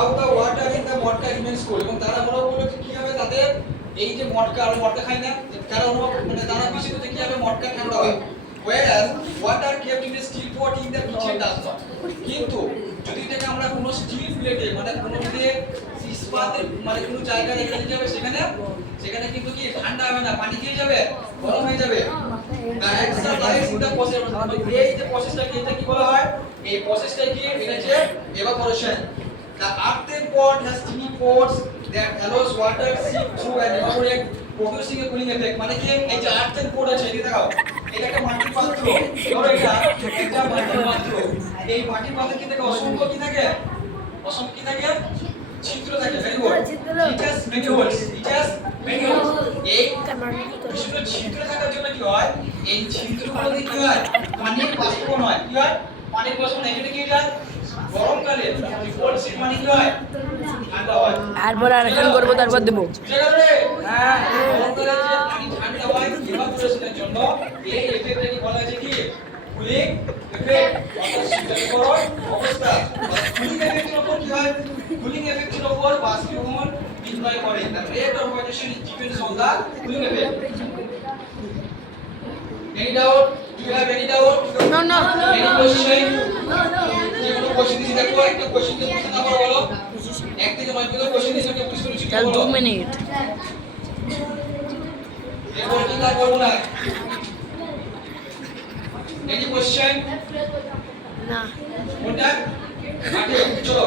How the water in the matka remains cold এবং তারা অনুভব করলো যে কি হবে তাদের এই যে মটকা আর মটকা খায় না তারা অনুভব মানে তারা খুশি হচ্ছে কি হবে মটকা ঠান্ডা হয় whereas water kept in a steel pot in the kitchen does not কিন্তু যদি এটাকে আমরা কোনো স্টিল প্লেটে মানে কোনো যদি ইস্পাতের মানে কোনো জায়গায় রেখে দিতে হবে সেখানে কিন্তু কি ঠান্ডা হবে না পানি দিয়ে যাবে গরম হয়ে যাবে the answer lies in the process এই যে প্রসেসটা কি এটা কি বলা হয় এই প্রসেসটা কি এটা হচ্ছে evaporation. The earthen pot has three pores that allows water seep through and evaporate, producing a cooling effect. মানে কি এই যে earthen pot আছে এটা দেখাও এটা একটা মাটির পাত্র ধরো এটা একটা মাটির পাত্র এই মাটির পাত্রে কি থাকে অসংখ্য কি থাকে ছিদ্র থাকে very good it has many holes এই বিশিষ্ট ছিদ্র থাকার জন্য কি হয় এই ছিদ্রগুলোতে কি হয় পানির বাষ্পীভবন হয় কি হয় পানির বাষ্পীভবন এখানে কি যায় গরমকালে কোল্ড সিট মানে কি হয় ঠান্ডা হয় তারপর আরেকজন করব তারপর দেব হ্যাঁ গরমকালে যে পানি ঠান্ডা হয় ইভাপোরেশনের জন্য এই এফেক্টটাকে বলা হয় কি কুলিং এফেক্ট অর্থাৎ শীতল করণ অবস্থা কুলিং এফেক্টের উপর কি হয় কুলিং এফেক্টের উপর বাষ্পীভবন নির্ভর করে the rate of evaporation depends on the cooling effect. Any doubt? Do you have any doubt? No. Any question? যে কোনো কোশ্চেন দিছি দেখো একটা কোশ্চেন দিয়ে প্রশ্ন নাম্বার বলো এক থেকে 9 পর্যন্ত কোশ্চেন দিছি একটা প্রশ্ন লিখে চল বলো 2 মিনিট এরপর কি তার করব না এই কোশ্চেন না কোনটা আগে চলো